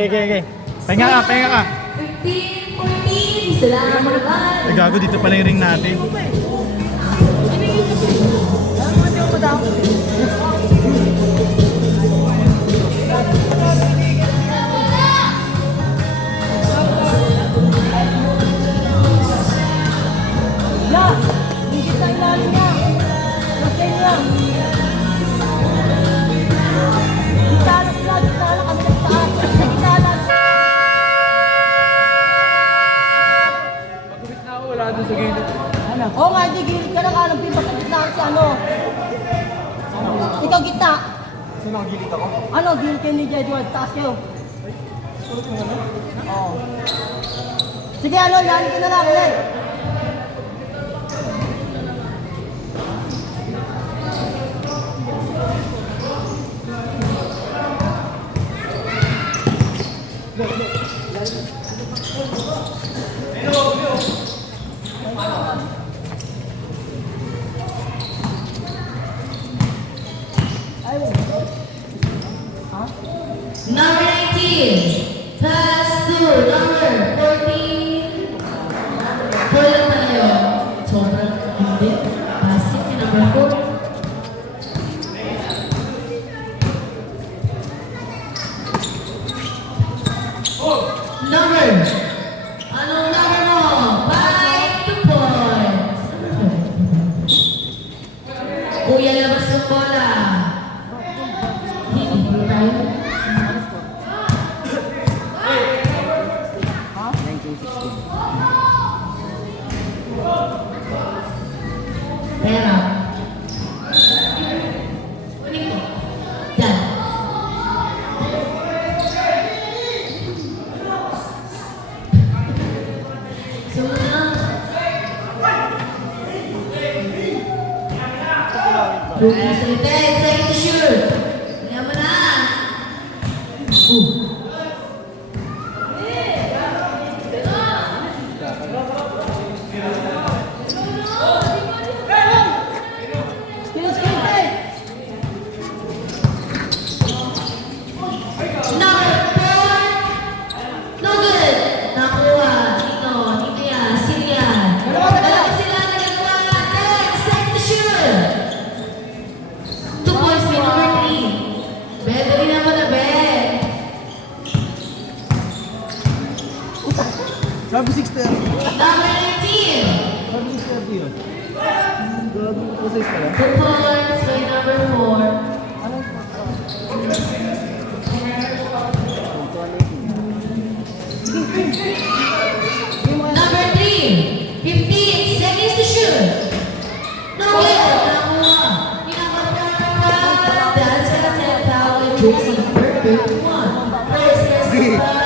Okay. Pahinga ka. 15, 14. Salamat naman. Ay, gago, dito pala yung ring natin. Oo nga, di gilid ka lang alam, basta gitna kasi ano. Ikaw gitna. Sino ang gilid ako? Ano, gilid kayo ni Jedward, taas kayo. Oo. Sige, ano, lali ka na lang, ulit. Number 19. Pass to number 14. Pwede pa na yun. Sobrang hindi. Passing ni number 4. Number. Anong number mo? 5 points. Kuya, labas ng bola. Hindi po tayo. Pera. Kunin ko. Yan. Sumunod. Rookie selected. Second to shoot. Kaya mo na. Number 4. No good. Nakuha. Dito. Dito yan. Sirian. Dalawa sila nagagawa. Next. Second to shoot. 2 points may number 3. Beto rin naman na bet. Sabi 6:30. Number 19. Sabi 6:30 yun. Gago, ito sa isa lang. 2 points by number 4. Number 3. 15 seconds to shoot. No good. Nakuha. Ni number 4. That's gonna tell how it goes on perfect one. First, first, need that.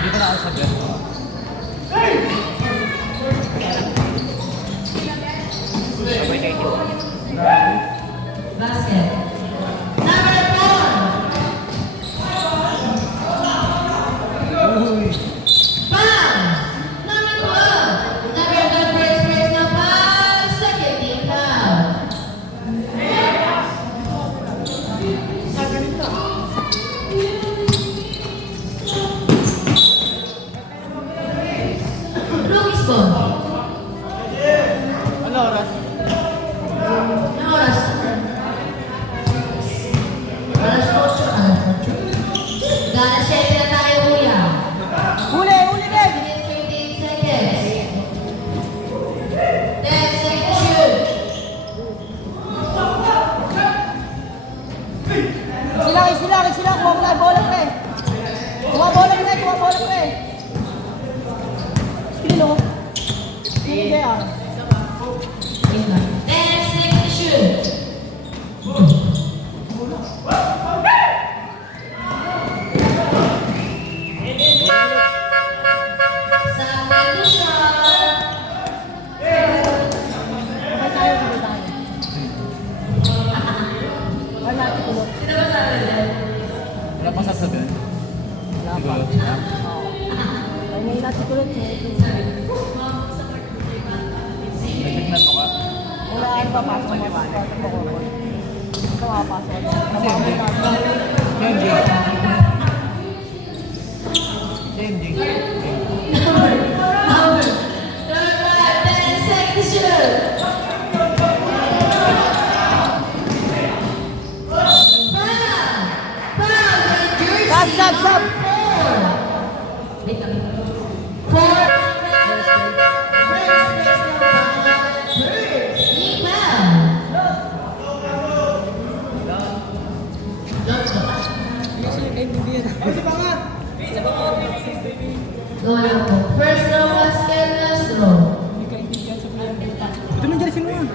Hindi ko na ako sabi. Basket. Number 4. Foul. Number 12. Number first na foul. Second team foul. Rookie's ball. Ano oras? Anong oras? Alas 8. Gana 7 na tayo, kuya. Huli, Red! 15 seconds. 10 seconds shoot. Sila, kuha mo na bola, pre. Kuha bola, pre. Sino? Sino kaya? 10 seconds shoot. Second shot. masasabihan? Wala pa. Oo. Ay, ngayon natin ulit. Nagsignan mo ka? Wala ang papasok mo. Ito makapasok. Same Jing. Sub! First row basket, last row. Ito mo dyan sino yun?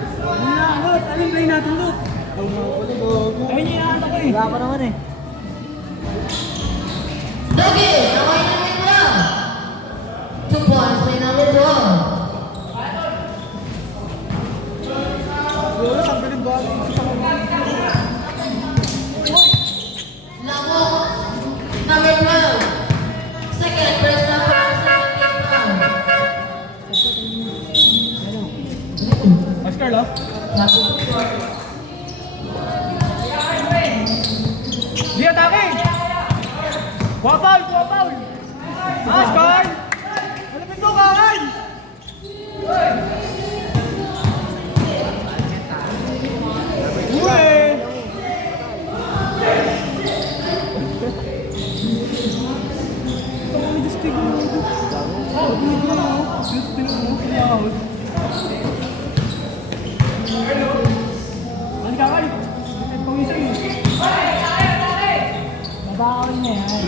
Alin play natin doon? Ayun yung inaanto ko eh. Wala pa naman eh. Dogi, away na rin row. 2 points, may number 12. Wala, tanggalin ba? Lamo, number 12. Second, first number, second round. Oscar, lo? Di atake! Kuha foul! Oscar! Alapin mo, kakan! Uwe! Babaw niya yan.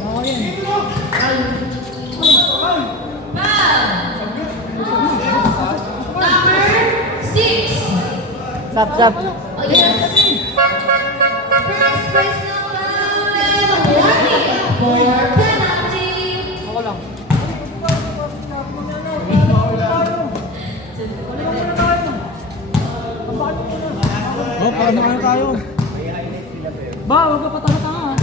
Babaw yan. Number 6. Sub! Oh, yes. First number, warning for penalty. Ako lang. Oh, paano ano tayo? Ba, huwag ka patanga-tanga.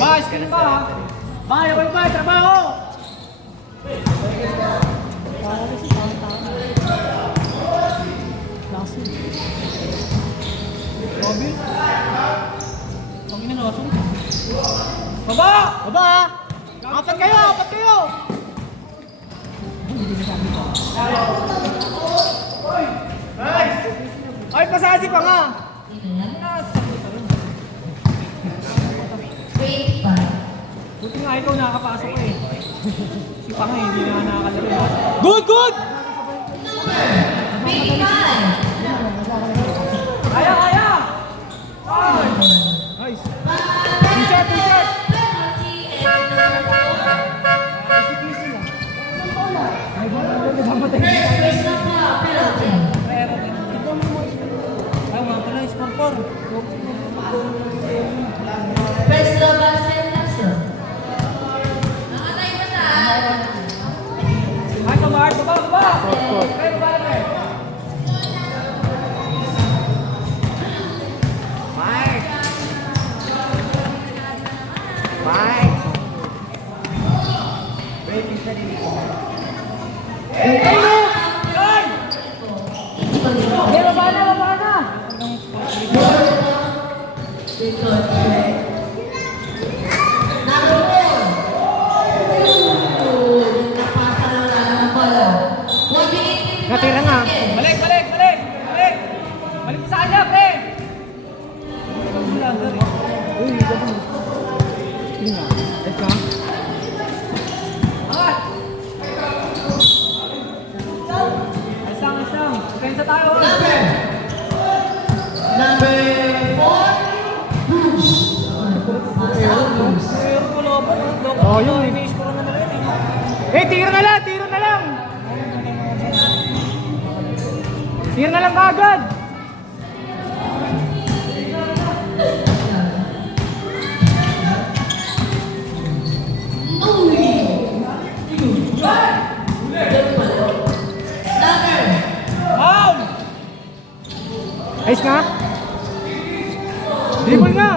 Ba, skill ba? Ba, yabay ba? Trabaho! Para kasi tanga-tanga. Klase. Robin? Pangina na aso. Baba! Baba! Apat kayo! Ay, pasasi pa nga! 25. Buti nga ikaw nakakapasok eh. Si Panga hindi na nakakalaro. Good! 25. Kaya! Nice! T-shirt! Penalty and number 4. First number, penalty. Ay, mga pala, score 4. First row basket, last row. Nakatay ba na? Ay, kamahal! Baba! Ay, baba! Baba na! Number 4. Napasa lang ng bola. 1 minute. Natira nga. Balik! Balik sa kanya, pre! Uy, gabi. Sige nga. Let's go. Angat! Asang! Pensa tayo! Number 4. Bruce. Pero wala pa ng block. Oh, yun. Ini-score na naman eh. Eh, tiro na lang! Tiro na lang kagad! Foul! Ayos nga. Dribble nga!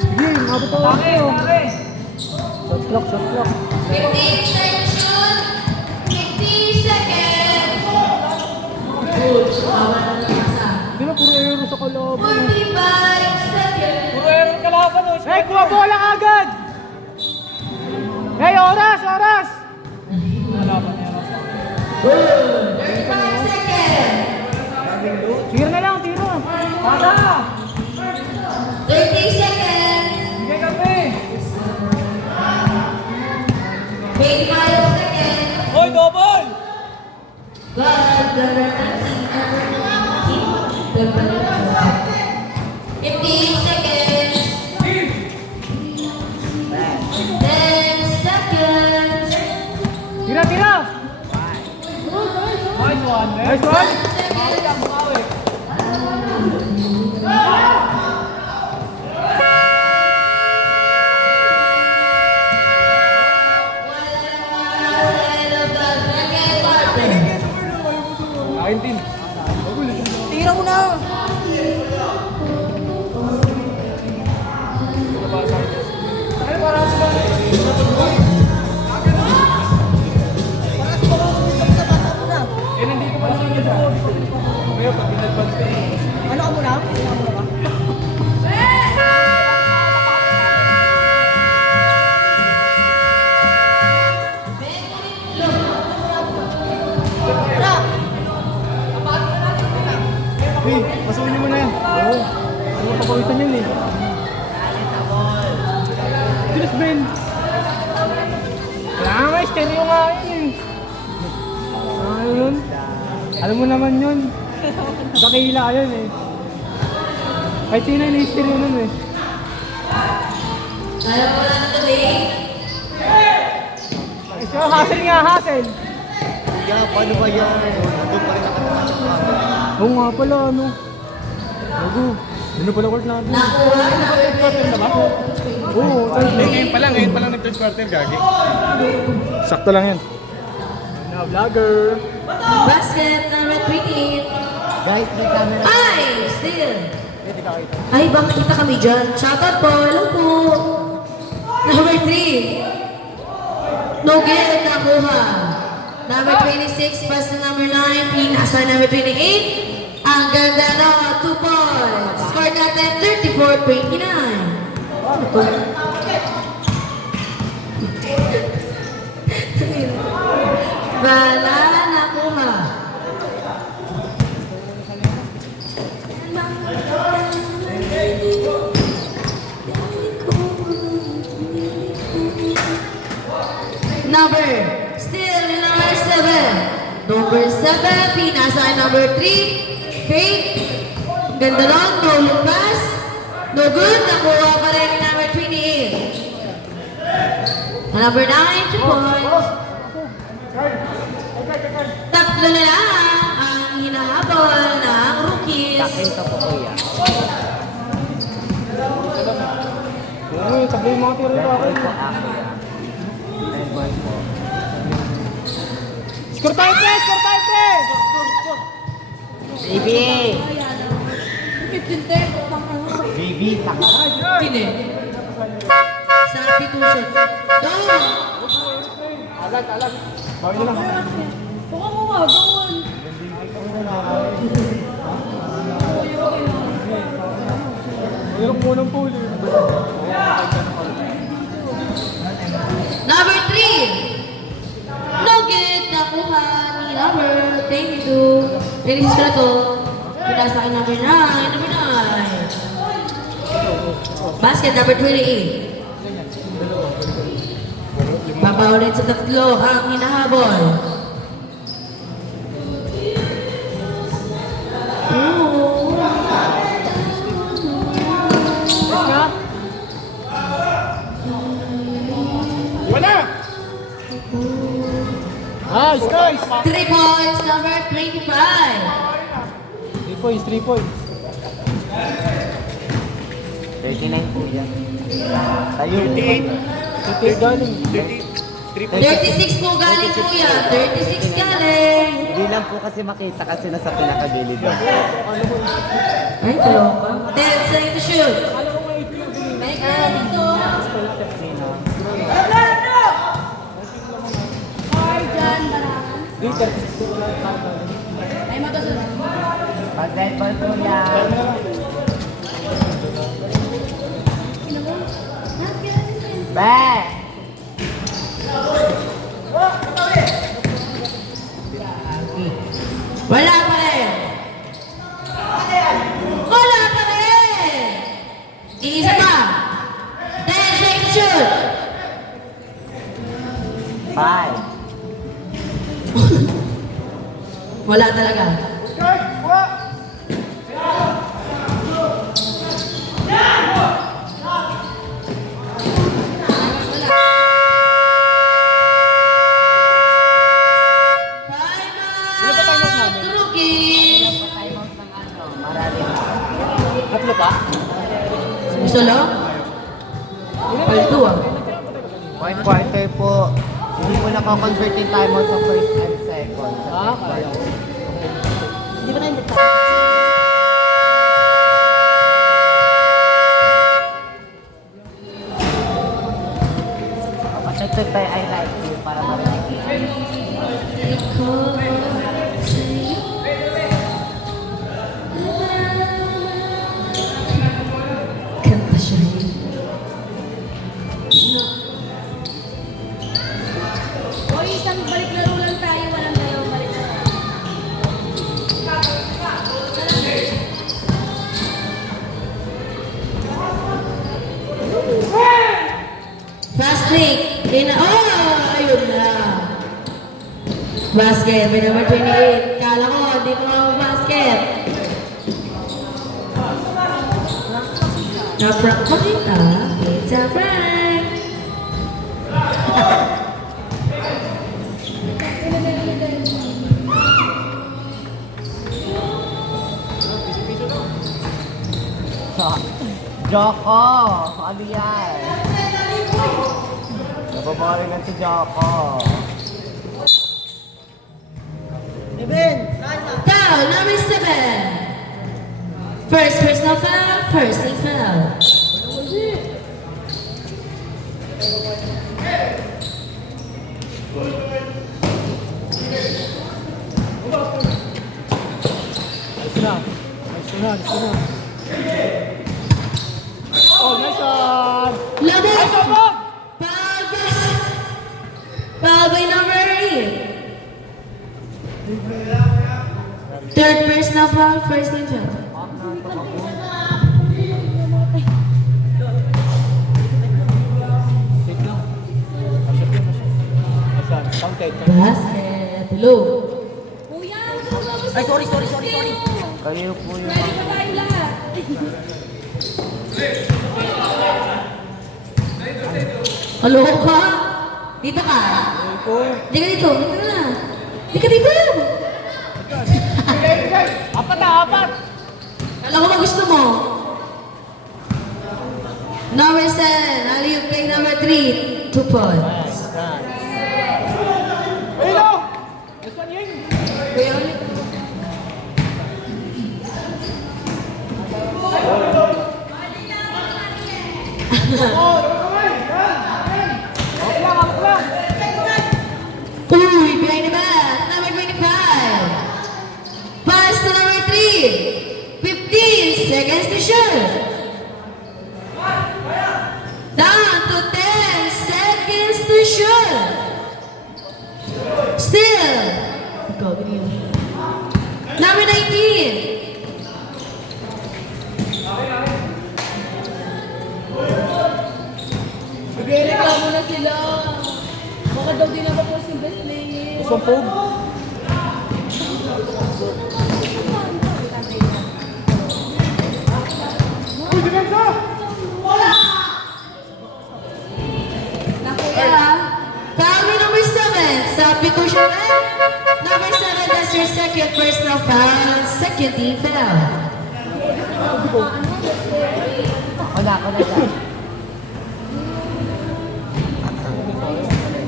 Sige, mabot ako. Shot clock, shot clock. 15 seconds shoot. 50 seconds. Good. Awan na pasa. Hindi na, puro aero sa kalaban. 45 seconds. Puro aero sa kalaban. Hey, kuha bola agad! Hey, oras, oras! Good. 35 seconds. Tira na lang, tira. Para! 30 seconds. Sige kami! 25 seconds. Hoy, double! God, 15 seconds. 10 seconds. Tira, tira! Nice one, nice one! Akin din. Tira mo na. Eh, nandito pa sa inyo. Kaya pag in-advance ka eh. Ano ka muna? Ano ka muna ba? Hey, pasukin niyo muna yan. Oo. Ano mapapawisan yan eh. Bilis, Ben. Kailangan nga, stereo nga yun eh. Ano yun? Alam mo naman yun. Dakila yun eh. Kahit sino yung stereo nun eh. Kaya mo lang tuloy. So, hassle nga, hassle. Kuya, paano ba yan? Nandun pa rin nakatira sa kama. Oo nga pala, ano. Bago. Ano pala court natin? Nakuha na. Oo, third leg. Ngayon pa lang nag-third quarter, gagi. Sakto lang yan. Na, vlogger. Basket number 28. Guys, may camera. Ay, still. Ay, bakit kita kami dyan? Shoutout po, hello po. Number 3. No good, nakuha. Number 26, pass to number 9. Pinasa number 28. Ang ganda no, 2 points. Score natin 34-29. Bala, nakuha. Number, still number 7. Number 7, pinasa ay number 3. Faith. Ganda lang, no look pass. No good, nakuha pa rin ni number 28. Number 9, 2 points. Tatlo na lang ang hinahabol ng rookies. po kuya. Oo, sabi yung mga tira ko. Score tayo, pre! Score tayo, pre! Baby! Baby, saka. Pili. Substitution. Go! Bawi na lang. Mayroon mo ng pool eh. Number 3. No good. Nakuha ni number 22. Release ko na to. Pinasa kay number 9. Number 9. Basket number 28. Papaulit sa tatlo ang hinahabol. Wala! Nice, nice! 3 points, number 25. 3 points, 3 points. 39 kuya. Tayo. 38 galing. 36 po galing kuya. 36 galing. Hindi lang po kasi makita kasi nasa pinakagilid ako. Ay, kaloka. 10 seconds to shoot. Mega, dito. Ay, matusunod. Pag-drive po yan. Be! Wala pa rin. Wala pa rin. Iisa pa. 10 seconds to shoot. 5. Wala talaga. Tatlo pa? Gusto lang? Palito ah. Fourth quarter po. Hindi po nakakonvert yung time out sa first and second. Kaya. Hindi ba na hindi Nagtag tayo I like you para marinig. Kanta siya. O isang balik laro lang tayo, walang dalawang balik laro. Fast break. Ayun na. Basket, by number 28. Kala ko, hindi ko ako basket. Na-prank ko kita. It's a prank. Joko! Ano yan? Nababaringan si Joko. Foul, number 7. First personal foul, first team foul. Nice na. Oh, nice one! Labo! Nice one! Foul, foul by number 8. Third personal foul, first team foul. Take lang. Nice one. Counted. Basket, low. Kuya, ano Ay, sorry. Kayo po yung... Ready ba tayo lahat? Hello ka? Dito ka? Di ka dito, dito ka na. Di ka dito. Apat! Alam ko ba gusto mo? Number 7, alley-oop play number 3, 2 points. Ayun o! Nice one, Ying! Kuya, ulit. Uy, behind the back, number 25. Pass to number 3. 15 seconds to shoot. Down to 10 seconds to shoot. Still. Ikaw, ganyan. Number 19. Nagre-reklamo na sila. Baka daw din ako po si best player. Gusto ang poog? Uy, depensa! Na kuya. Yeah. Foul number 7. Sabi ko siya. Number 7, that's your second personal foul. Second team foul. Wala ko na dyan.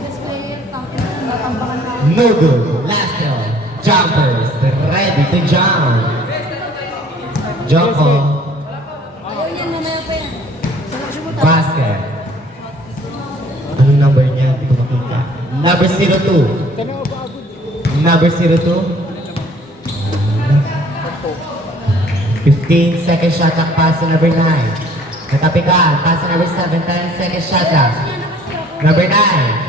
Best player, tatambakan na. No good. Last hill. jumpers ready to jump. Joko. Ayaw niyan, mamaya pa yan. Basket. Anong number niya? Hindi ko makita. Number 02. Number 02. 15 second shot clock pass to number 9. Natapi ka. Pass to number 7. 10 second shot clock. Number 9.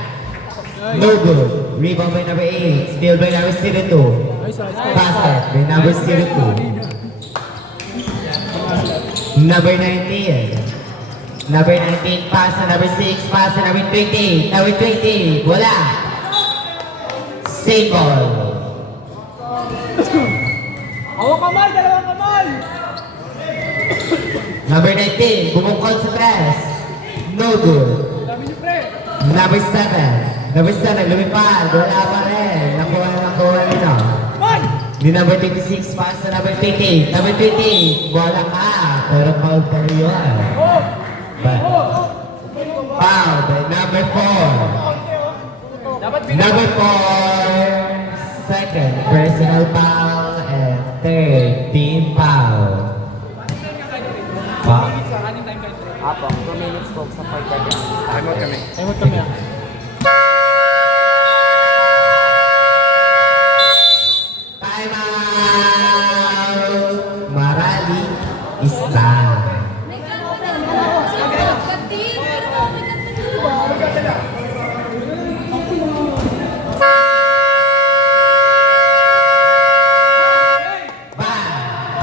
No good. Rebound by number 8. Steal by number 02. Basket by number 02. Number 19. Number 19, pass to number 6, pass to number 20. Number 20, wala. Same ball. Hawak kamay, dalawang kamay! Number 19, bumukol sa press. No good. Number 7. Number 7, lumipad. Wala pa rin. Nakuha nito. Di number 26, pass to number 20. Number 20, wala ka. Pero foul pa rin yun. Foul by number 4. Number 4, second personal foul and third team foul. Apo, 2 minutes po sa point guard. Time out kami. Time out! Marali Isla. May kanta. Katin, pero may kanta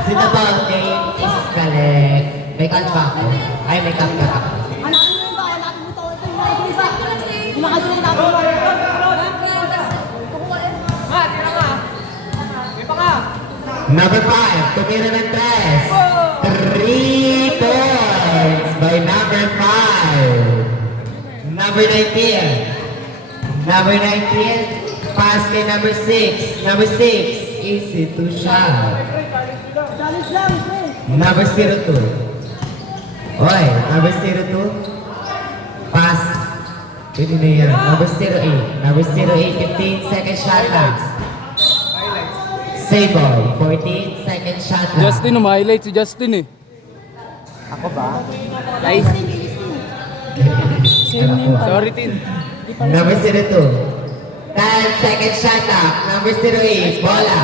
Sino to? Game is correct. May kanta ako. Ay, may kanta ako. Anak mo ba? Anak mo to. Isip ko lang sa'yo. Nakasulit ako. Number 5, tumira ng 3. 3 points by number 5. Number 19. Number 19, pass kay number 6. Number 6, easy to shot. Challenge lang, pre. Number 02. Oy, number 02. Pass. Pwede na yan. Number 08. Number 08, 15 second shot lang. Save ball, 14 second shot lang. Justin, ma-highlight si Justin eh. Ako ba? Nice. Ako. Sorry, Tin. Number 02. 10 second shot clock. Number 08. Bola.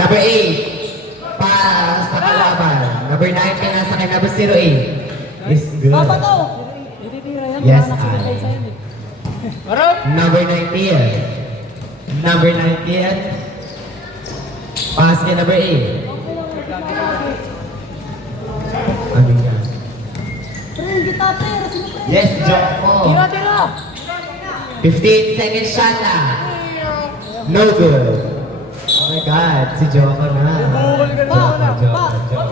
Number 8. Pass sa kalaban. Number 9 pinasa kay number 08. Is good. Papa to. Ititira yan. Yes, Wala nakasulit I. sa'yo eh. Number 19. Number 19. Pass kay number 8. Ano yan? Pre, kita pre. Rasin mo, pre. Yes, jump po. Tira. 15 second shot na. No good. Oh my God, si Joko na. Joko.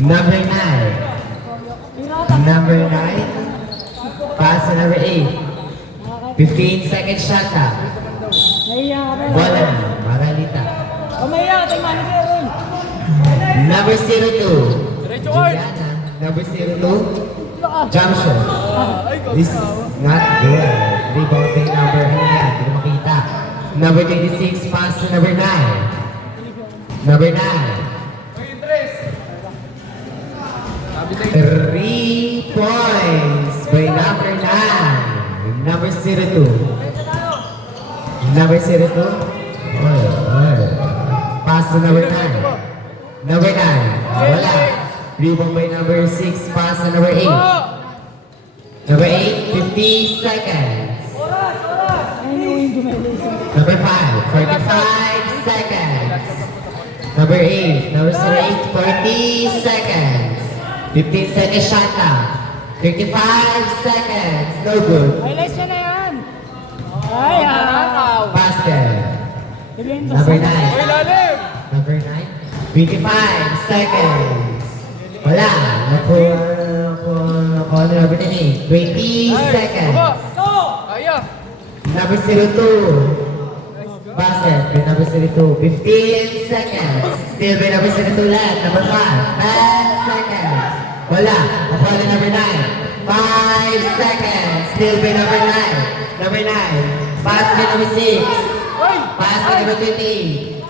Number 9. Number 9. Pass to number 8. 15 second shot na. Nahiya ka, pre. Bola na. Maralita. Umaya, tayo manager rin. Number 02. Juliana. Number 02. Jump shot. This is not good. Rebound by number, ano yan? Hindi ko makita. Number 26, pass to number 9. Number 9. 3 points by number 9. Number 02. Number 02. Pass to number 9. Number 9. Wala. Rebound by number 6. Pass to number 8. Number 8, 50 seconds. Number 5, 45 seconds. Number 8, number 8, 40 seconds. 15 seconds shot out. 35 seconds. No good. Highlights niya na yan. Ay, Basket. Number 9. Number 9. 25 seconds. Wala. Nakuha na number 10. 20 seconds. Number 02. Basket by number 02. 15 seconds. Still by number 02 left. Number 5. 10 seconds. Wala. Nakuha na number 9. 5 seconds. Still by number 9. number 9. Pass to number 6. Pass to number 20.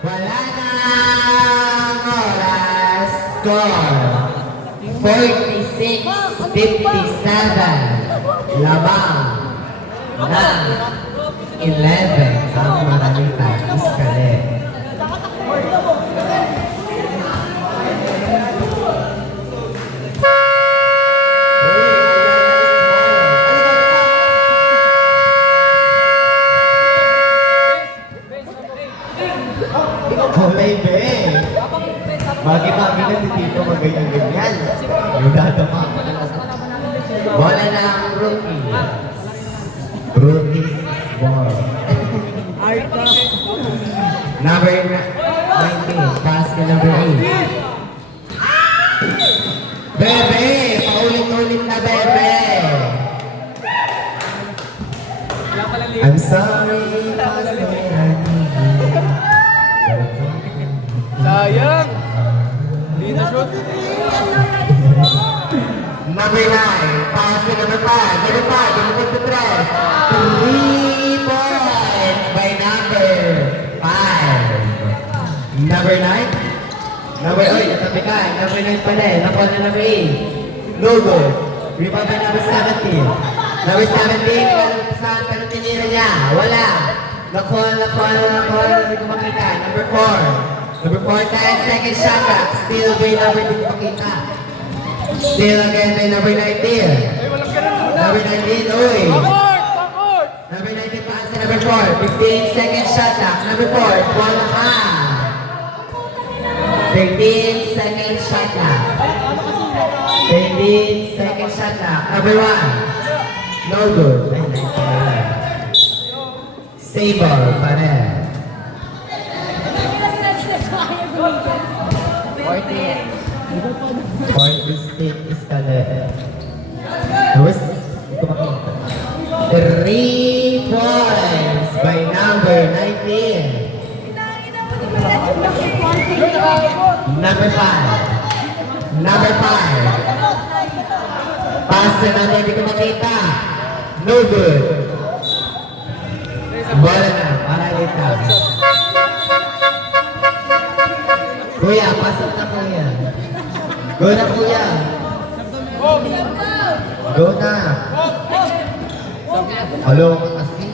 Wala nang oras. Score. 46-57. Labang ng 11 ang Maranita Iskalet. Kulay be. Bagi-bagi na si Tito magganyan-ganyan. Yung dadama. Bola na ang rookie. Rookie ball. Number 19. Pass to number 8. Bebe! Paulit-ulit na Bebe! I'm sorry. Sayang! Hindi na shoot. Number 9, pass to number 5, number 5, number 3. 3 points by number 5. Number 9? Number 8, natabi ka. Number 9 pa rin. Nakuha na number 8. No good. Rebound by number 17. Number 17, saan pero tinira niya? Wala. Nakuha. Hindi ko makita. Number 4. Number 4, 10 second shot clock. Still by number 2 makita. Still again by number 19. Number 19, uy. Number 19 pass to number 4. 15 second shot clock. Number 4, wala ka. 13 second shot clock. 13 second shot clock. Number 1. No good. Sable pa rin. 40 mistake is kala. Tapos, ito makita. 3 points by number 19. Number 5. Number 5. Pass na natin, hindi ko makita. No good. Bola na, para ito. Kuya, pasok na kuya. Go na kuya. Go na. Hello, kasi.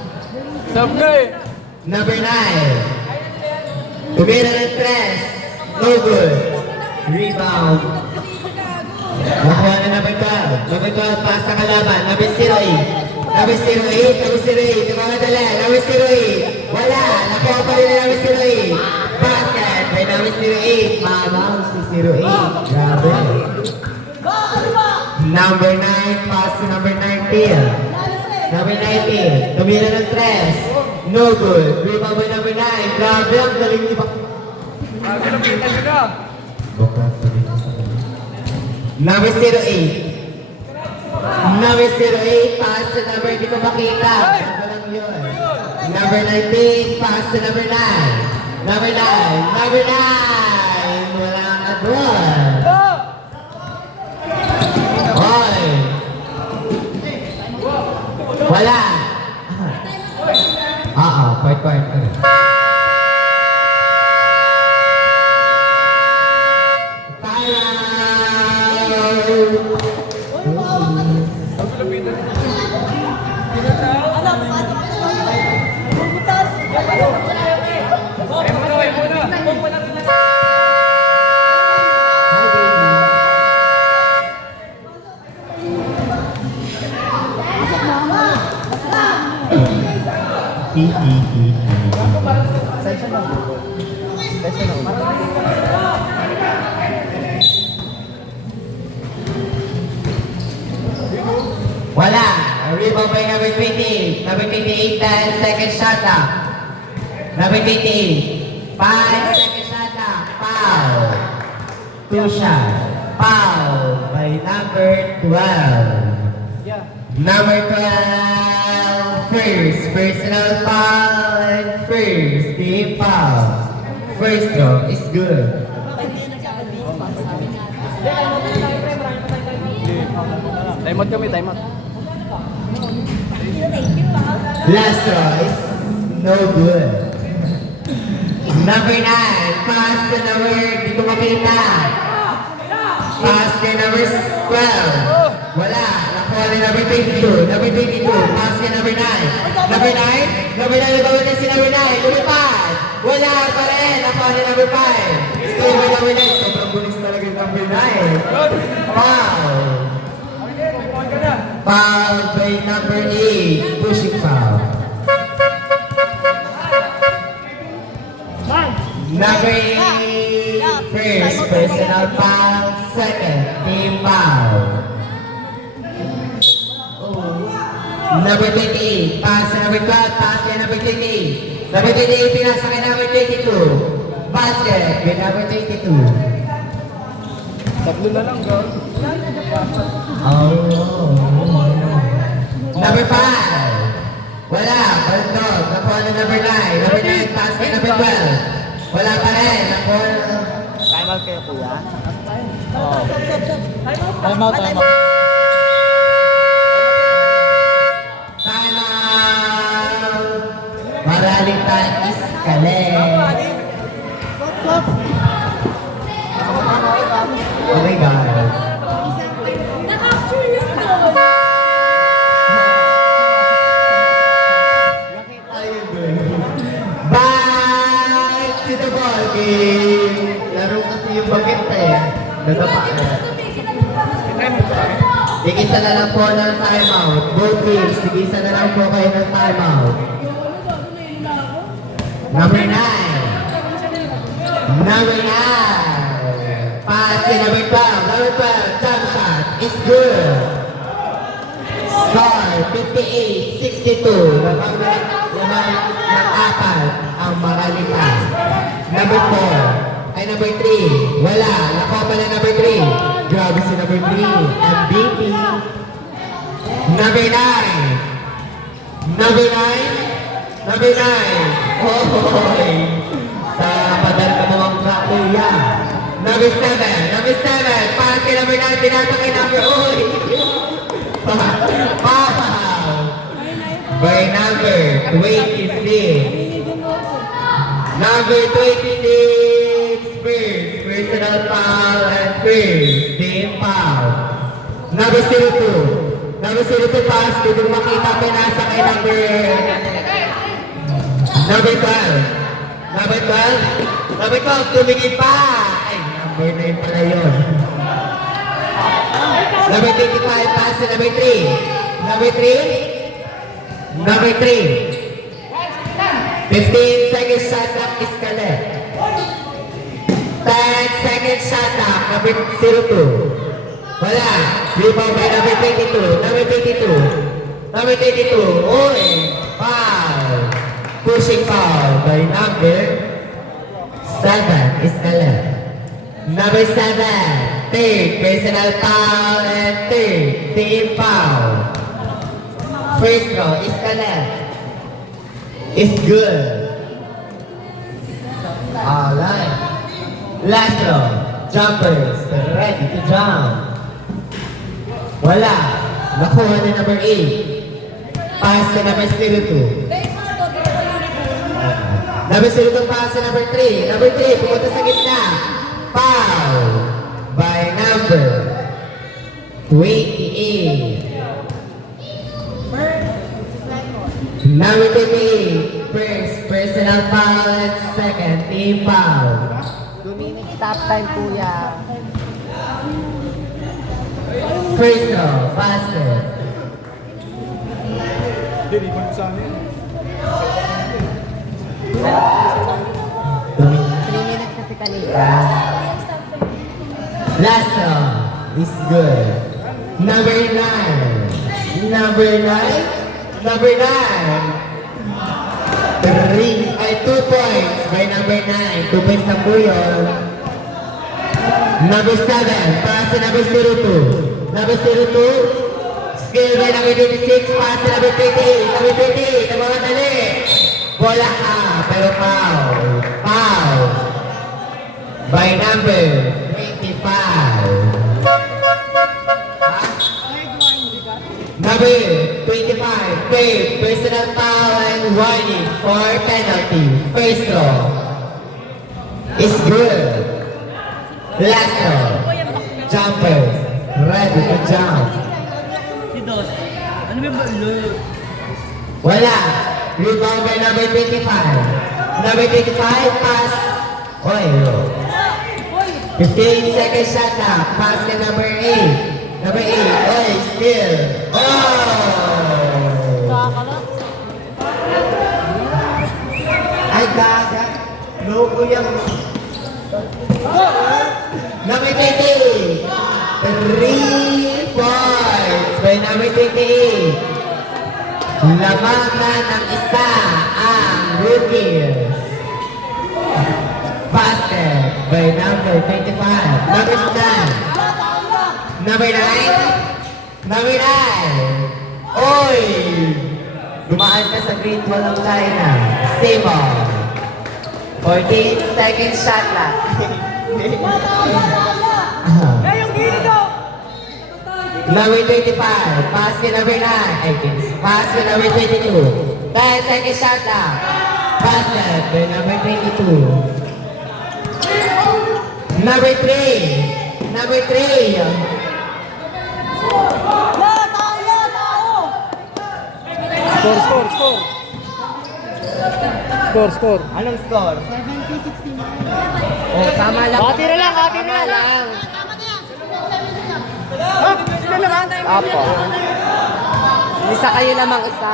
Sabgay! Number 9. Tumira ng 3. No good. Rebound. Nakuha na number 12. Number 12, pass sa kalaban. Number 08. Number 08. Number 08. Yung mga dala. Number 08. Wala. Nakuha pa rin na number 08. Basket. May number 08. Mamaw si 08. Grabe. Number 9, pass to number 19. Number 19, tumira ng 3. No good. Rebound by number 9. Grabe, ang galing ni Bak. Number 08. Number 08, pass to number, hindi ko makita. Ano yun? Number 19, pass to number 9. Number 9. Number 9. Wala ka doon. Hoy! Wala! Quiet. Wala. Rebound by number 20. Number 28, 10 second shot clock. Number 28, 5 second shot clock. Foul. 2 shot. Foul by number 12. Number 12, first. Personal foul and first team foul. First throw is good. Time out kami, time out. Last choice, no good. Number 9, pass to number, di ko makita. Pass to number 12. Wala, nakuha ni number 22. Number 22, pass to number 9. Number 9, nagawa na si number 9. Lumipad. Wala pa rin, nakuha ni number 5. Still by number 9. Sobrang bulis talaga yung number 9. Foul. Foul by number 8. Pushing foul. Number 8, first personal foul, second team foul. Number 28, pass to number 12, pass to number 28. Number 28, pinasa kay number 22. Basket with number 22. Tatlo na lang, girl. Number 5. Wala, baldog. Nakuha na number 9. Number 9, pass kay number 12. Wala pa rin. Nakuha na. Time out kayo, kuya. Time out, time out. Time out! Maraling tayo iskale. Oh my God. Na-capture yun doon. Back to the ball game. Laro kasi yung bagit eh. Nadapa eh. Tigisa na lang po ng timeout. Both teams, tigisa na lang po kayo ng timeout. Number 9. Number 9. Pass to number 12. Number 12, jump shot is good. Score 58-62. Lamang ng apat ang maralipas. Number 4. Ay number 3. Wala. Nakuha pa na number 3. Grabe si number 3. MVP. Number 9. Number 9. Number 9. Hoy. Sa padal ka mo ang kakuya. Number 7. Number 7. Pass kay number 9. Pinasa kay number 8. Foul. By number 26. Number 26. First. Personal foul and first. Team foul. Number 02. Number 02 pass. Dito makita pinasa kay number 12. Number 12. Number 12. Tumingin pa. Ay, number 9 pala yun. Number 25 pass to number 3. Number 3. Number 3. 15 seconds shot clock is correct. 10 seconds shot clock. Number 02. Wala. Rebound by number 22. Number 22. Number 22. Oy. Foul. Pushing foul by number 7 is correct. Number 7. Third personal foul and third team foul. First row is correct. It's good. Alright. Last row. Jumpers. Ready to jump. Wala. Nakuha na number 8. Pass to number 02. Number 02 pass to number 3. Number 3 pumunta sa gitna. Foul by number 28. Number 28, first personal foul and second team foul. 2 minutes stop time, kuya. First row, basket. Hindi, di pa sa amin. 3 minutes kasi kanina. Last row is good. Number 9. Number 9. Number 9. 2 points by number 9. 2 points na po yun. Number 7. Pass to number 02. Number 02. Skill by number 26. Pass to number 38. Number 38. Ang mga dali. Bola ka. Pero foul. Foul. By number 25. Number 25, third, personal foul and warning for penalty. First throw is good. Last throw, jumpers, ready to jump. Si Dos. Ano ba ba? Wala. Rebound by number 25. Number 25, pass. Oy, 15 seconds shot na. Pass ka number 8. Number 8, oy, still. Oh! Ay, gaga. Loko yung... Number 20. 3 points by number 28. Lamang na ng isa ang rookies. Basket by number 25. Number 9. Number 9. Number 9. Oy! Dumaan ka sa green wall ng China. Simon. 14 seconds shot lang. Number 25, pass kay number 9. Pass kay number 22. 10 seconds shot lang. Basket by number 22. Number 3. Number 3. Score. Anong score? 70-69. Oh, tama lang. Tira lang. Apo. Isa kayo lamang isa.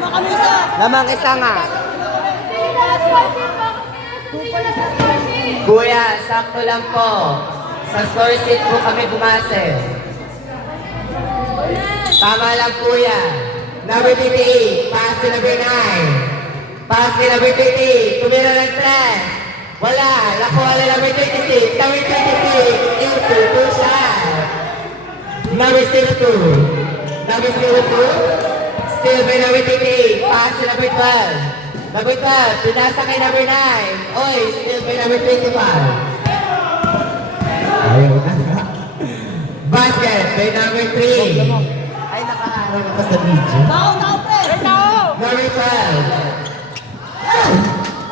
Makamisa. Lamang isa nga. Kuya, sakto lang po. Sa score sheet po kami bumase. Tama lang kuya. Number 28, pass to number 9. Pass to number 28, tumira ng 3. Wala, nakuha na number 26. Number 26, into 2 shot. Number 02. Number 02, still by number 28. Pass to number 12. Number 12, pinasa kay number 9. Oy, still by number 25. Ayaw na. Basket by number 3. Ay, nakaharap na pa sa video. Tao, pre. Number 12.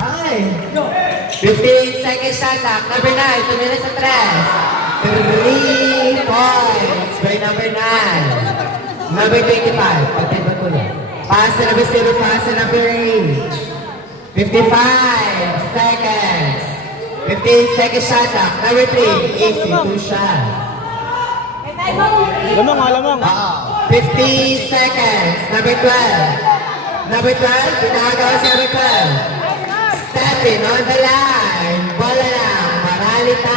Ay! 15 seconds shot clock. Number 9, tumira sa 3. 3 points by number 9. Number 25, pagtiba ko na. Pass to number 0, pass to number 8. 55 seconds. 15 seconds shot clock. Number 3, easy, 2 shot. Lamang. 50 seconds. Number 12. Number 12, pinagawa si number 12. Stepping on the line. Bola lang. Maralita.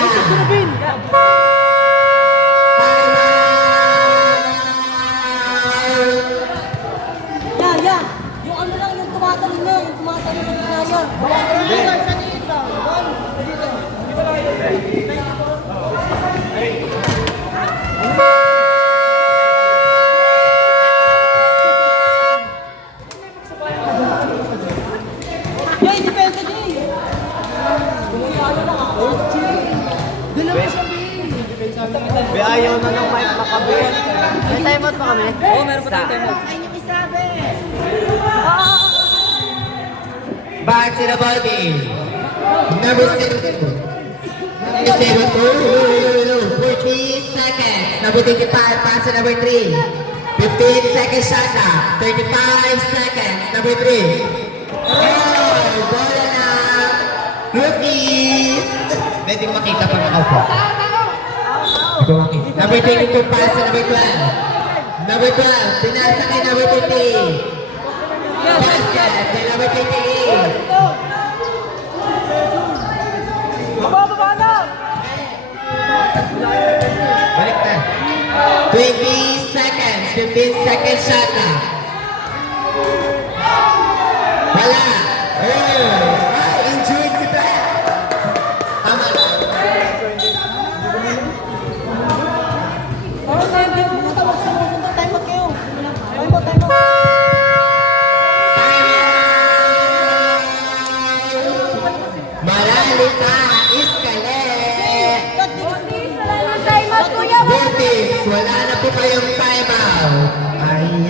Yan. Yung ano lang, yung tumatalon na. Yung tumatalon na pinaya. Sa dito. Yay, depensa Jay! Be, ayaw na ng mic makabit. May time out pa kami? Oo, meron pa tayo time out. Ay, yung isabi! Back to the ball game. Number 72. Number 72. 14 seconds. Number 25, pass to number 3. 15 seconds shot clock. 35 seconds. Number 3. Oh, bola na. Rookies. Pwede makita pa nakaupo. Hindi ko makita. Number 22, pass to number 12. Number 12, pinasa kay number 20. Basket kay number 28. Balik na. 20 seconds. 15 seconds shot na. Wala. Enjoy si Ben. Tama na. Time out kayo. Time out. Maralita Iskalet. Time out, kuya. Butis, wala na po kayong time out. Ay.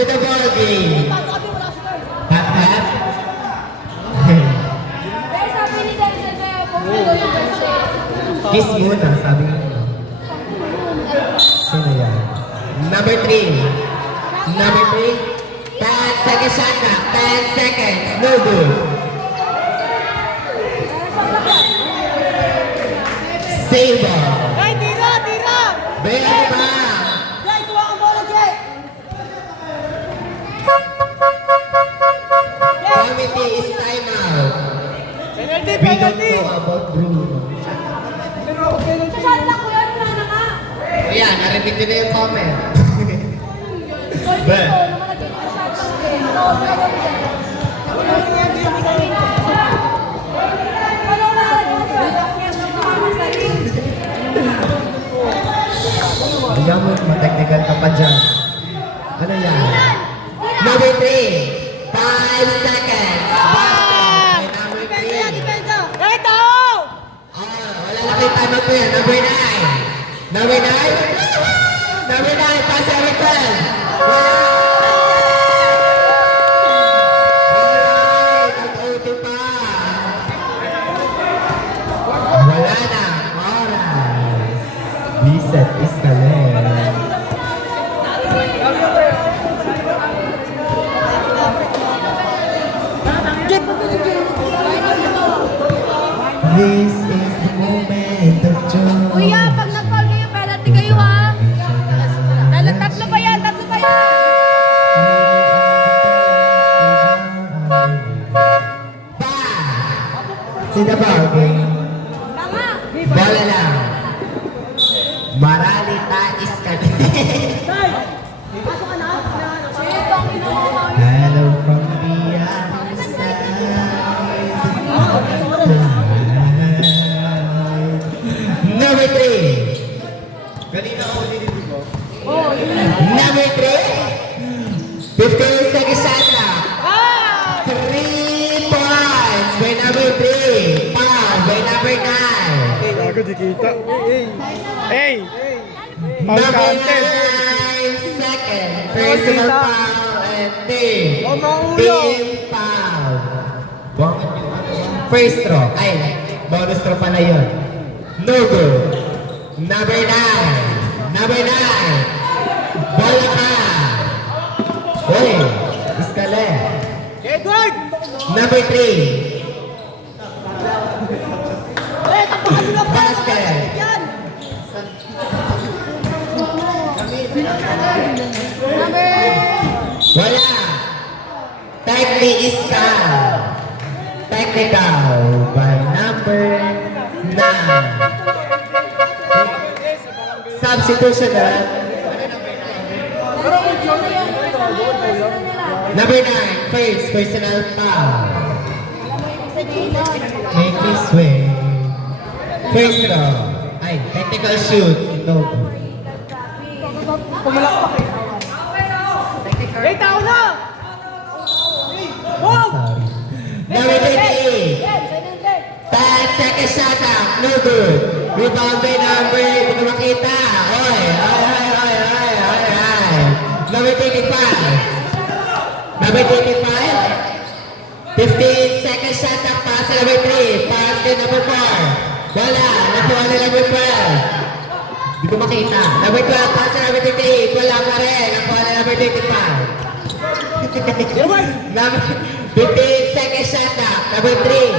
to the ball game. Half. Pero sabi ni Denzel na post daw yung version. Kiss muna, sabi ko. Sino yan? Number 3. Number 3. 10 seconds shot clock. 10 seconds. No good. Save ball. Hey, tira! Bea ba? Jay, tuwa ang bola, Jay! Committee is time out. Penalty, We don't know about Bruno. Shot lang ko yun, wala na nga. O yan, narinig nyo na yung comment. Goal Ba? dito, naman nag-shot lang eh. Ano, pero Ayan mo, matechnical ka pa dyan. Ano yan? Number 3. 5 seconds. Number 3. Eto! Oh, wala na kayo time out po yan. Number 9. Number 9. Number 9. Pass every 12. Alright, nag-OT pa. Wala na. Oras. Reset is kaleng. This is the moment of joy. Kuya, pag nag-foul kayo, penalty kayo ha. Tatlo pa yan, tatlo pa yan. Back to the ball game. Tama. Bola lang. Marali tais ka. Hello from the other side. Number 3. Number 3. 15 seconds shot clock. 3 points by number 3. Foul by number 9. Number 9 second. Personal foul and team. Team foul. First throw. Ay, bonus throw pala yun. No good. Number 9. Number 9. Bola ka. Uy, iskale. Edward! Number 3. Basket. Yan! Wala. Technique is foul. Technical by number 9. Substitutional. Number 9, first personal foul. Make this way. First throw. Ay, technical shoot. No. Hey, tao na! Sorry. Number 28. 10 seconds shot up. No good. Rebound by number. Hindi ko makita. Oy. Number 25. Number 25. 15 seconds shot up. Pass sa number 3. Pass kay number 4. Wala. Nakuha na number 12. Hindi ko makita. Number 12. Pass sa number 38. Wala pa rin. Nakuha na number 25. Number 15 seconds shot up. Number 3.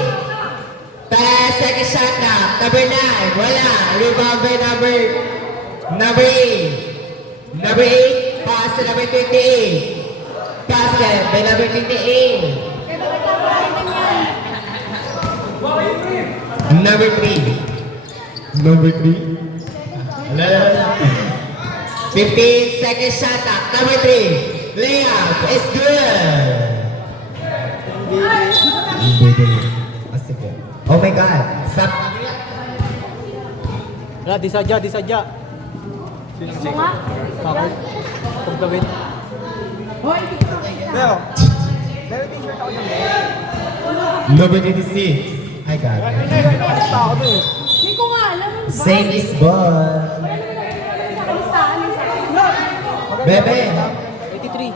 10 seconds shot up. Number 9. Wala. Rebound by number 8. Number 8. Pass to number 28. Basket by number 28. Number 3. Number 3. 15 seconds shot up. Number 3. Layup is good. Oh my God. Stop. Wala, di sadya. Mo nga. Pagdawin. Number 26. I got it. Hindi ko nga alam. Same is ball. Wala naman nakikita sa kalistahan. Bebe. 83.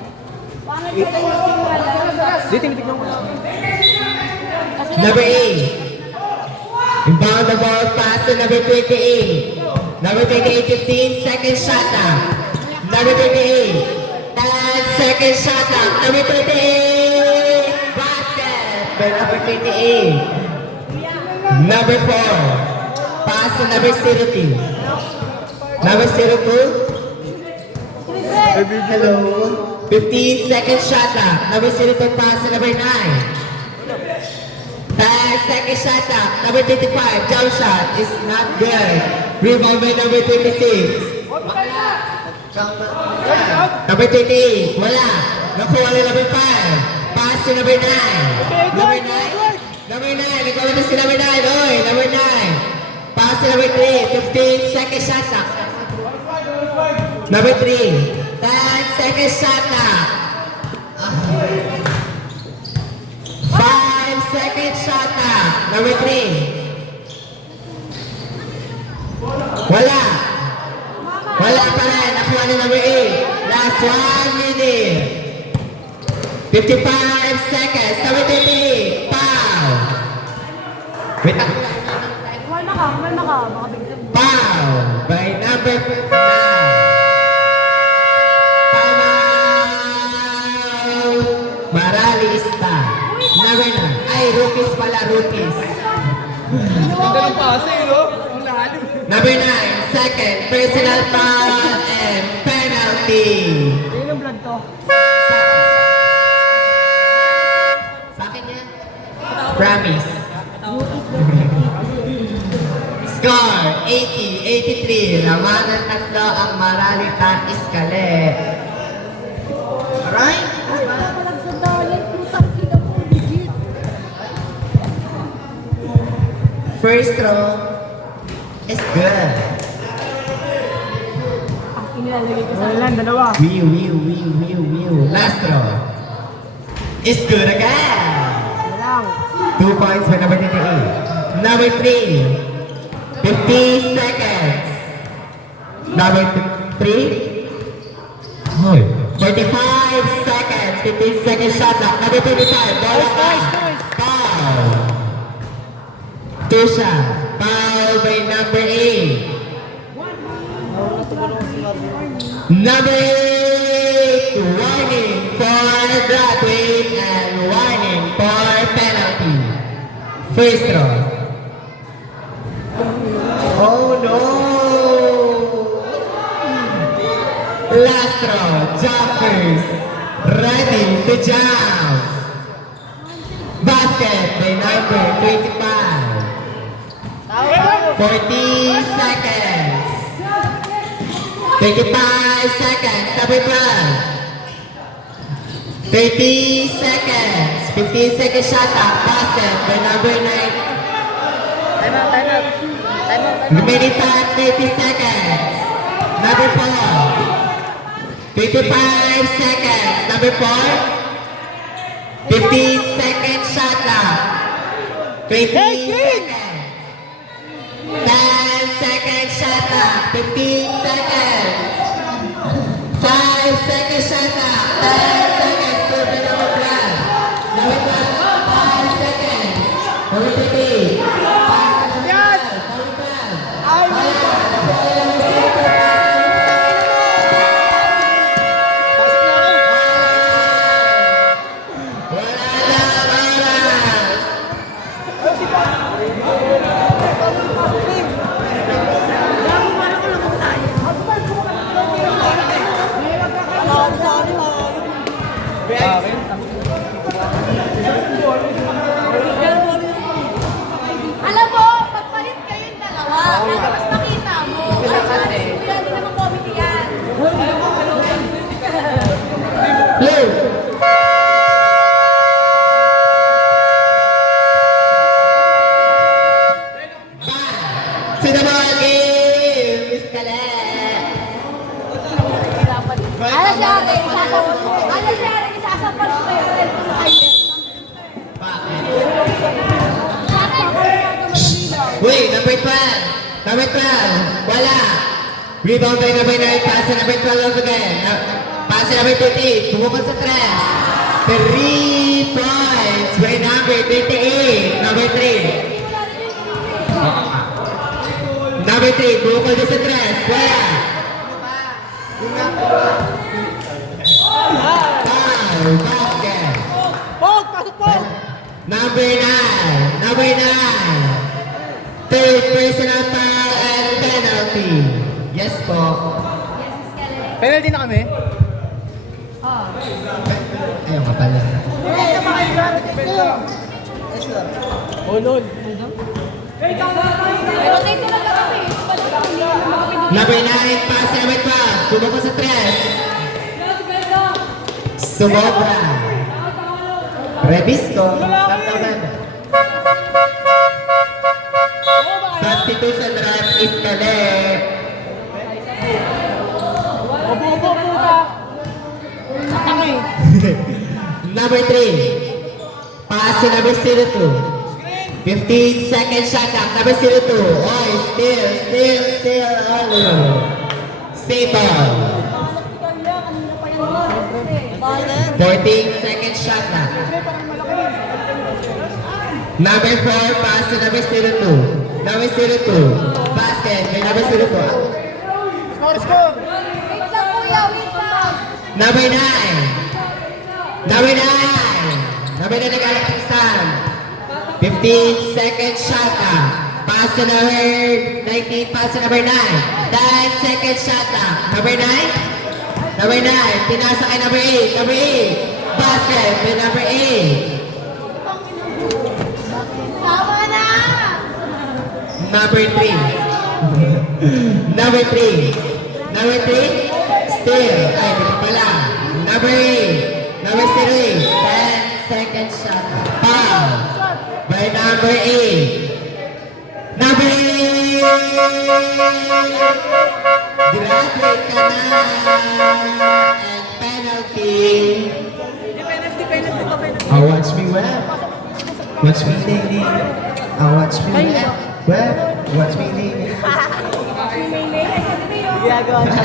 Di, tinitignan ko. Number 8. Inbound the ball pass to number 28. Number 28, 15 second shot up. Number 28, 10 second shot up. Number 28, basket by number 28. Number 4, pass to number 02. Number 02. Hello. 15 second shot up. Number 02 pass to number 9. 10 second shot up. Number 25 jump shot is not good. Rebound by number 26. Number 28 wala. Nakuha na number 5. Pass to number 9. Number 9. Number 9. Nagawa na si number 9. Oy, number 9. Pass to number 3. 15 second shot up. Number 3. 10 second shot up. 5 second shot up. Number 3. Wala. Wala pa rin. Nakuha ni number 8. Last 1 minute. 55 seconds. Number 38. Pow. Wait lang. Kumalma ka, baka biglang. Pow. By number 59. Time out. Maralista. Number 9. Ay, rookies pala, rookies. Ganda ng pase, no? Ang lalim. Number 9, second, personal foul and penalty. Ayun yung vlog to. Sa akin yan. Promise. Score, 80-83. Laman ng tatlo ang Maralitan Iskale. Alright? Walang sandalan, putang ina mo, legit. First throw is good. Inilalagay ko sa Wala lang, dalawa. Whew. Last throw is good again. 2 points for number 28. Number 3. 50 seconds. Number 3. Hoy. 45 seconds. 15 seconds shot up. Number 25. Ball nice. Foul. 2 shot. Foul by number 8. Number 8. Warning for graduate and warning for penalty. First throw. Oh no! Last throw. Jumpers. Ready to jump. Basket by number 25. 40 seconds. 25 seconds. Number 12. 30 seconds. 15 seconds shot up. Basket by number 9. Remaining time 30 seconds. Number 4. 55 seconds. Number 4. 15 seconds shot up. 20 seconds. 10 seconds shot up. 15 seconds. 5 seconds shot up. 10 seconds to the number 12. Number 12. 5 seconds. Number 15. 5 seconds. Alam mo, pagpalit kayong dalawa, para mas makita mo. Kasi kuya, hindi naman comedy yan. Blue. To the ball game, Miss Calais. Ano siya rin, isasampal ko kayo rin sa kayo. Wait, number 12. Number 12. Wala. Rebound by number 9. Pass to number 12 again. Pase number 28. Bumukod sa 3. 3 points by number 28. Number 3. Number 3. Bumukod sa 3. Wala. Foul. Basket. Pog! Pasok po! Number 9. Number 9. Third personal foul and penalty. Yes po. Penalty na kami. Ayaw ka pala. Oh, lol. Pero take ko na lang kami. Number 9, pass number 12. Bumukod sa 3. Sumobra. Revisto. Substitution run is correct. Obo, puta! Atangay! Number 3. Pass to number 02. 15 second shot clock. Number 02. Oh, still. Oh. Stay ball. 14 second shot clock. Number 4. Pass to number 02. Number 02. Basket. May number 02. Score! Wait lang kuya, wait lang. Number 9. Number 9. Number 9 nagalit ang stand. 15 second shot na. Pass to number 19. Pass to number 9. 10 second shot na. Number 9. Number 9. Pinasa kay number 8. Number 8. Basket with number 8. Tama na! Number 3. Number 3. Number 3. Still. Ay, dito pala. Number 8. Number 3. 10 second shot. Foul. By number 8. Number 8. Graduate ka na. And penalty. Watch me well. Watch me lady. Watch me well. Watch me lady. Ginagawa niya.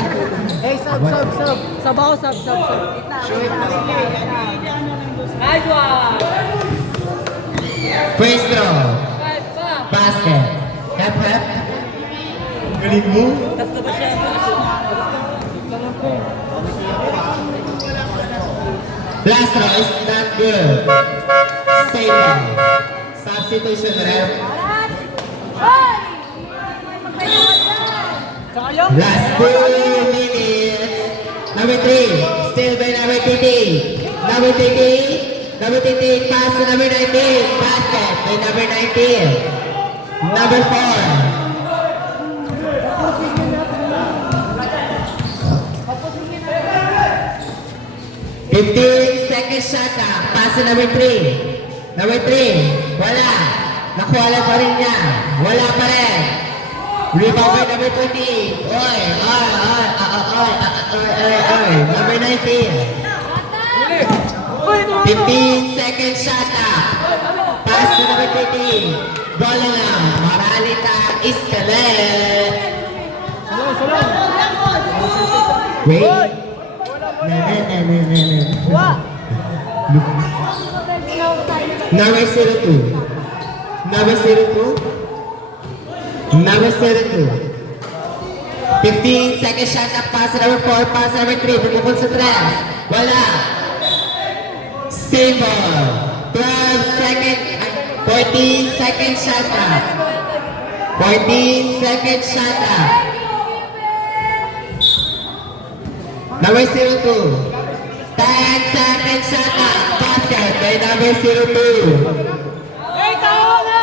Hey, sub! Sabaw, sub! Nice one! First throw. Basket. Hep. Galing mo. Last throw is not good. Save ball. Substitution ref. Hoy! Last 2 minutes. Number 3. Still by number 30. Number 30. Number 30. Pass to number 19. Basket by number 19. Number 4. Second shot na. Pass to number 3. Number 3. Wala. Nakuha lang pa rin niya. Wala pa rin. Rebound by number 20. Oy. Number 19. 15 second shot na. Pass to number 30. Bola lang. Maralita Iscalet. Wait. Number 02. Number 02. Number 02. 15 second shot na. Pass to number 4. Pass to number 3. Bumukod sa 3. Wala. Same ball. 12 second. 14 second shot na. 14 second shot na. Number 02. 10 second shot na. Basket by number 02. Hey, tao na!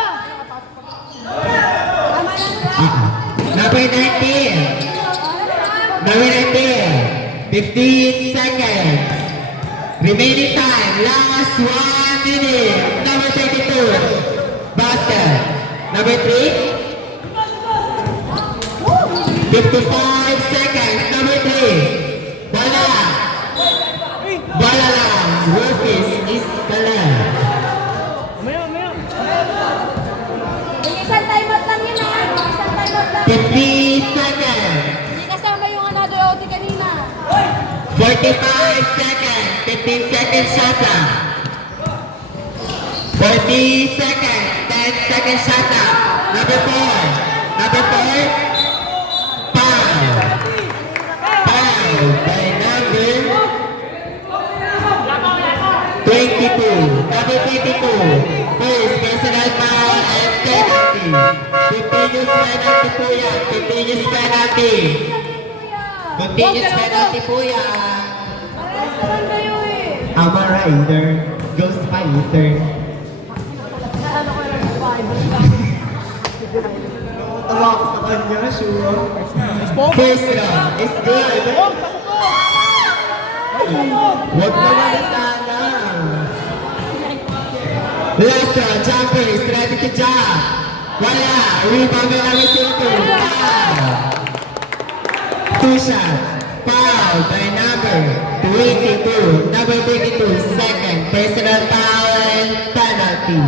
Number 19. Number 19. 15 seconds. Remaining time. Last 1 minute. Number 32. Basket. Number 3. 55 seconds. Number 3. Bola. Bola lang. Rufus Iscalet. Isang time out lang yun ah. Isang time out lang. 50 seconds. Hindi kasama yung another OT kanina. 14 45 seconds. 15 seconds shot clock. 40 seconds. 10 seconds shot clock. Number 4. Number 4. Foul. Foul by number 22. Number 22. First personal foul and penalty. Continuous penalty po yan. Continuous penalty. Continuous penalty po yan. Saan kayo eh? I'm a rider. Ghost fighter. Tawa ko sa kanya, sure. First round is good. Huwag naman na sana. Last round, jumpers, ready to jump. Wala, rebound na namin sila po. Two shots, foul by number 22. Number 22, second, personal foul and penalty.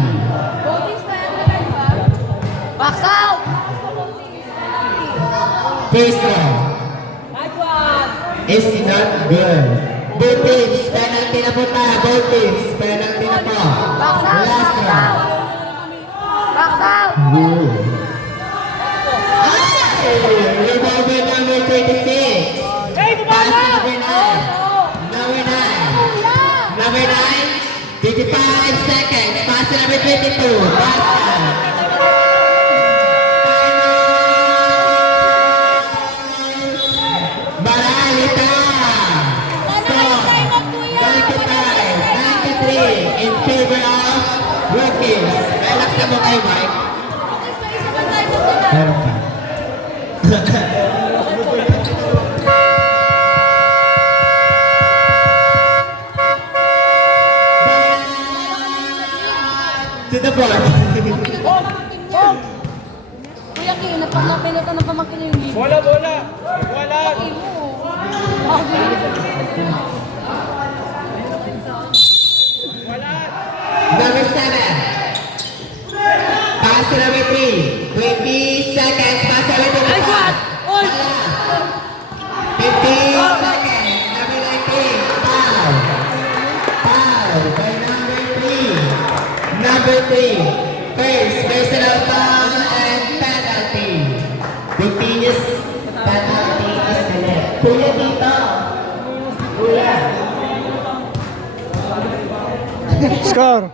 Voting stand na lang ba? Box out! First round Nice one! is not good. Both teams, penalty na po tayo. Both teams, penalty na po. Last round. Box out! Ooh. Rebound by number 26. Pass to number 9. Number 9. Number 9. 55 seconds. Pass to number 22. Basket. Maralita. Score. 95-93 in favor of Rookies. Relax na mo kayo, Mike. Meron pa. To the board. Kuya Ki, napinata ng pamangkin yung game. Bola! Wala! Number 7. Pass to number 3. 20 seconds. Pass to number 2. Wala. 15 seconds. Number 19. Foul. Foul by number 3. Number 3. First, personal foul and penalty. Continuous penalty is the net. Kuya dito. Kuya. Score!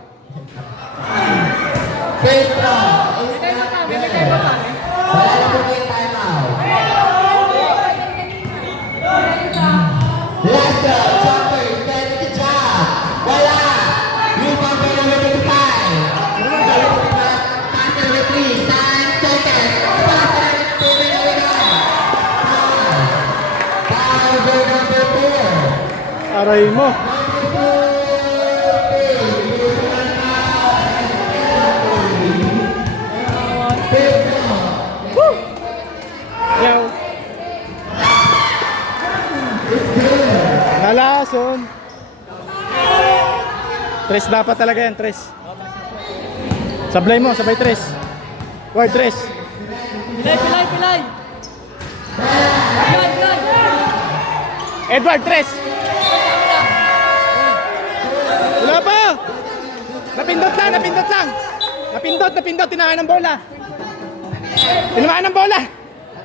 First round is not good. Wala na po kayo timeout. Last round, jumpers, ready to jump. Wala. Rebound by number 25. Pass to number 3, 9 seconds. Pass to number 2 by number 9. Foul by number 4. Aray mo! Yaw! Nalason! Tres dapat talaga yan, tres. Sablay mo, sabay tres. Word, tres. Pilay! Edward, tres. Wala pa! Napindot lang! Napindot, tinamaan ng bola. Tinamaan ng bola!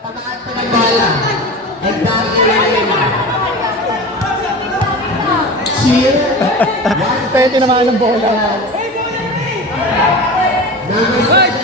Tamaan pa ng bola. Exactly. Cheer. Tayo tinamaan ng bola. Number 7.